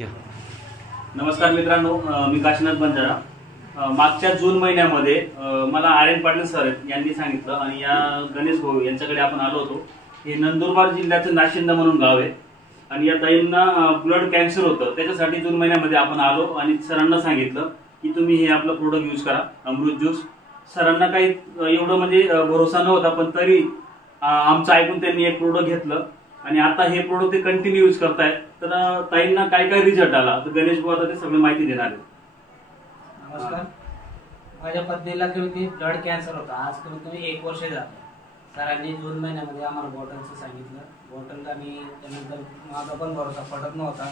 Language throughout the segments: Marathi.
नमस्कार मित्रांनो, मी काशीनाथ बंजारा। मागच्या जून महिन्यामध्ये मला आर्यन पाटील सर यांनी सांगितलं आणि या गणेश भाऊ यांच्याकडे आपण आलो होतो। हे नंदुरबार जिल्ह्याचं नाशिंदा म्हणून गाव आहे आणि या ताईंना ब्लड कॅन्सर होतं। त्याच्यासाठी जून महिन्यामध्ये आपण आलो आणि सरांना सांगितलं की तुम्ही हे आपलं प्रोडक्ट यूज करा, अमृत ज्यूस। सरांना काही एवढं म्हणजे भरोसा नव्हता, पण तरी आमचं ऐकून त्यांनी एक प्रोडक्ट घेतलं आणि आता हे प्रोडक्ट ते कंटिन्यू यूज करतायत। तर ताईंना काय काय रिझल्ट आला तर गणेश भाऊ आता ते सगळी माहिती देणार आहेत। नमस्कार, माझ्या पत्नीला ब्लड कॅन्सर होता। आज कमीत 1 वर्ष झालं। सरांनी जून महिन्यामध्ये आम्हाला बॉटलचं सांगितलं। बॉटलला मी त्यानंतर माझा पण भरोसा पडत नव्हता।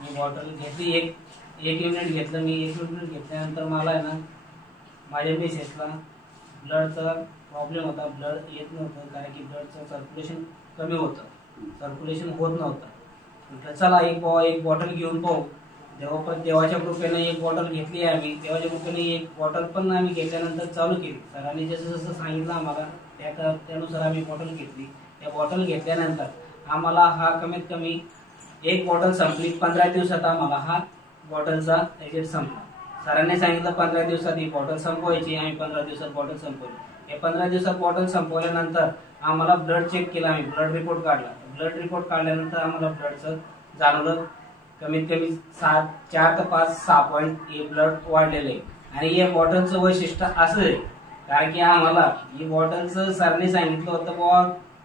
मी बॉटल घेतली, एक युनिट घेतलं। मी 1 युनिट घेतल्यानंतर मला आहे ना माझ्या मिसेसला ब्लडचा प्रॉब्लेम होता। ब्लड येत नव्हतं, कारण की ब्लडचं सर्क्युलेशन कमी होतं, सर्क्युलेशन होत नव्हतं। म्हटलं चला एक बॉटल घेऊन पाहू। देवाच्या कृपेने एक बॉटल घेतली आहे आम्ही। देवाच्या कृपेने एक बॉटल पण आम्ही घेतल्यानंतर चालू केली। सरांनी जसं जसं सांगितलं आम्हाला त्यानुसार आम्ही बॉटल घेतली। त्या बॉटल घेतल्यानंतर आम्हाला हा कमीत कमी एक बॉटल संपली। 15 दिवसात आम्हाला हा बॉटलचा रिझल्ट संपला। सरांनी सांगितलं 15 दिवसात ही बॉटल संपवायची। आम्ही 15 दिवसात बॉटल संपवली। या 15 दिवसात बॉटल संपवल्यानंतर आम्हाला ब्लड चेक केला। आम्ही ब्लड रिपोर्ट काढला। ब्लड रिपोर्ट काढल्यानंतर आम्हाला ब्लडचं जाणवलं कमीत कमी 4 ते 6 पॉइंट हे ब्लड वाढलेले आहे। आणि या बॉटलचं वैशिष्ट्य असं आहे, कारण की आम्हाला ही बॉटलचं सरांनी सांगितलं होतं बुवा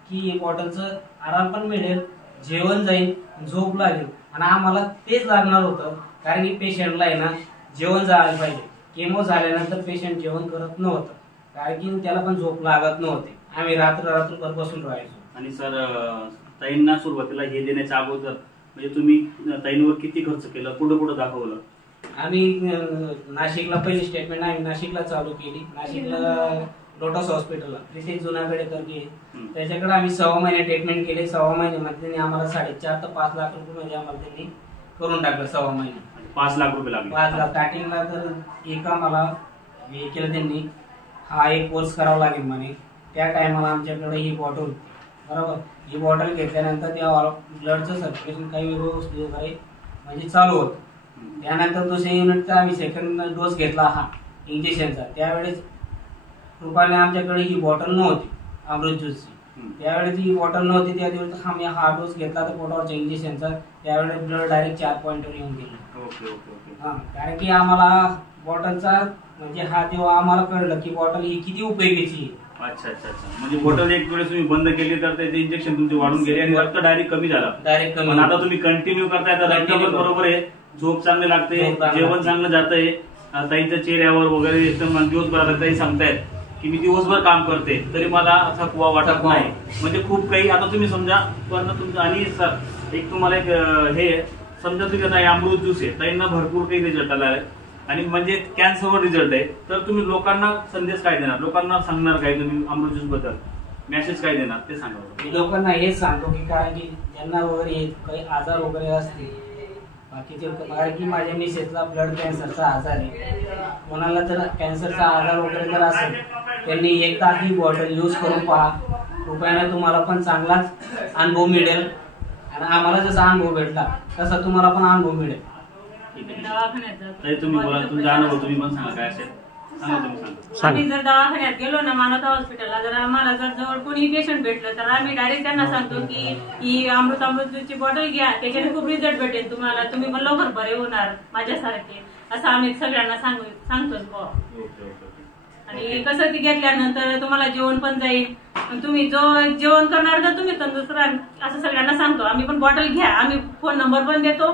की ही बॉटलचं आराम पण मिळेल, जेवण जाईल, झोप लागेल। आणि आम्हाला तेच लागणार होतं, कारण की पेशंटला आहे ना जेवण जायला पाहिजे। केमो झाल्यानंतर पेशंट जेवण करत नव्हतं, कारण की त्याला पण झोप लागत नव्हती। आम्ही रात्रभर बसून राहायचो। आणि सर, ताईंना सुरुवातीला हे देण्याच्या अगोदर म्हणजे तुम्ही ताईंवर किती खर्च केला, कुठं कुठं दाखवलं? आम्ही नाशिकला पहिली स्टेटमेंट आम्ही नाशिकला चालू केली। नाशिकला लोटस हॉस्पिटलला तिथे जुनाकडे करके त्याच्याकडे आम्ही 6 महिने ट्रीटमेंट केले। 6 महिन्यामध्ये त्यांनी आम्हाला 4.5 ते 5 लाख रुपये म्हणजे आम्हाला त्यांनी करून टाकलं। 6 महिने 5 लाख रुपये लागले। 5 लाख स्टार्टिंगला तर एका मला हे केलं त्यांनी, हा एक कोर्स करावा लागेल म्हणे। त्या टायमाला आमच्याकडे ही बॉटल बरोबर, ही बॉटल घेतल्यानंतर त्या ब्लडचं सर्क्युलेशन काही व्यवस्थित वगैरे म्हणजे चालू होतं। त्यानंतर दुसऱ्या युनिटचा आम्ही सेकंड डोस घेतला हा इंजेक्शनचा। त्यावेळेस कृपाने आमच्याकडे ही बॉटल नव्हती अमृत ज्यूसची। त्यावेळेस ही बॉटल नव्हती, त्या दिवशी आम्ही हा डोस घेतला तर पोटावरच्या इंजेक्शनचा। त्यावेळेस ब्लड डायरेक्ट 4 पॉइंटवर येऊन गेलं। हा, कारण की आम्हाला बॉटलचा म्हणजे हा तेव्हा आम्हाला कळलं की बॉटल ही किती उपयोगीची आहे। अच्छा अच्छा अच्छा, म्हणजे बॉटल एक वेळेस तुम्ही बंद केली तर त्याचे इंजेक्शन तुमचे वाढून गेले आणि रक्त डायरेक्ट कमी झाला। डायरेक्ट कमी। पण आता तुम्ही कंटिन्यू करताय तर रक्त पण बरोबर आहे, झोप चांगली लागते, जेवण चांगलं जातंय। ताईच्या चेहऱ्यावर वगैरे एकदम दिवसभरात ताई सांगतायत की मी दिवसभर काम करते तरी मला थकवा वाटत नाही। म्हणजे खूप काही आता तुम्ही समजा तुमचं आणि सर एक तुम्हाला एक हे समजा तुम्ही आता अमृत ज्यूस आहे, ताईंना भरपूर काही रिझल्ट आला आहे आणि म्हणजे कॅन्सरवर रिझल्ट आहे। तर तुम्ही लोकांना संदेश काय देणार, लोकांना सांगणार काय तुम्ही अमृत ज्यूस बद्दल मेसेज काय देणार ते सांगा। लोकांना हेच सांगतो की कारण की ज्यांना वगैरे काही आजार वगैरे असतील बाकीचे, कारण की माझ्या मिसेसला ब्लड कॅन्सरचा आजार आहे। कोणाला जर कॅन्सरचा आजार वगैरे जर असेल त्यांनी एकदा ही बॉटल यूज करून पहा। कृपयाने तुम्हाला पण चांगलाच अनुभव मिळेल आणि आम्हाला जसा अनुभव भेटला तसा तुम्हाला पण अनुभव मिळेल। तुम्ही बोला, तुमचा अनुभव तुम्ही पण सांगा काय असेल, सांगा तुम्ही सांगा। आम्ही जर दवाखान्यात गेलो ना मानवता हॉस्पिटलला, जर आम्हाला जर जवळ कोणी पेशंट भेटलं तर आम्ही डायरेक्ट त्यांना सांगतो की ही अमृत ज्यूसची बॉटल घ्या, त्याच्याने खूप रिझल्ट भेटेल तुम्हाला, तुम्ही पण लवकर बरे होणार माझ्यासारखे, असं आम्ही सगळ्यांना सांगतोच। आणि कसं ती घेतल्यानंतर तुम्हाला जेवण पण जाईल, तुम्ही जो जेवण करणार तर तुम्ही तंदुरुस्त राहाल असं सगळ्यांना सांगतो आम्ही। पण बॉटल घ्या, आम्ही फोन नंबर पण देतो,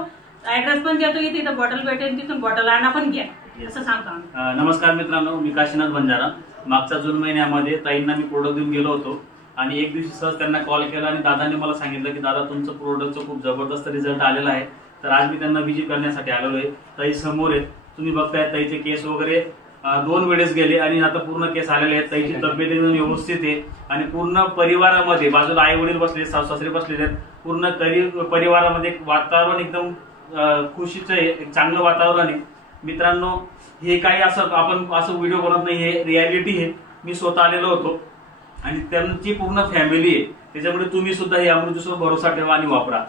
ऍड्रेस पण देतो, इथे बॉटल भेटेल तिथून बॉटल आणा पण घ्या असं सांगतो। नमस्कार मित्रांनो, मी काशीनाथ बंजारा। मागच्या जून महिन्यामध्ये ताईंना मी प्रोडक्ट देऊन गेलो होतो आणि एक दिवशी सहज त्यांना कॉल केला आणि दादांनी मला सांगितलं की दादा तुमचं प्रोडक्टचं खूप जबरदस्त रिझल्ट आलेला आहे। तर आज मी त्यांना व्हिजिट करण्यासाठी आलेलो आहे। ताई समोर आहेत, तुम्ही बघताय ताईचे केस वगैरे 2 वेळेस गेले आणि आता पूर्ण केस आलेले आहेत। ताईची तब्येत एकदम व्यवस्थित आहे आणि पूर्ण परिवारामध्ये बाजूला आई वडील बसले, सासू सासरे बसलेले आहेत, पूर्ण परिवारामध्ये एक वातावरण एकदम खुशीचं आहे, एक चांगलं वातावरण आहे। मित्रांनो, हे काही असं आपण असं व्हिडिओ बनवत नाही, हे रियालिटी आहे। मी स्वतः आलेलो होतो आणि त्यांची पूर्ण फॅमिली आहे, त्याच्यामुळे तुम्ही सुद्धा हे अमृत ज्यूसवर भरोसा ठेवा आणि वापरा।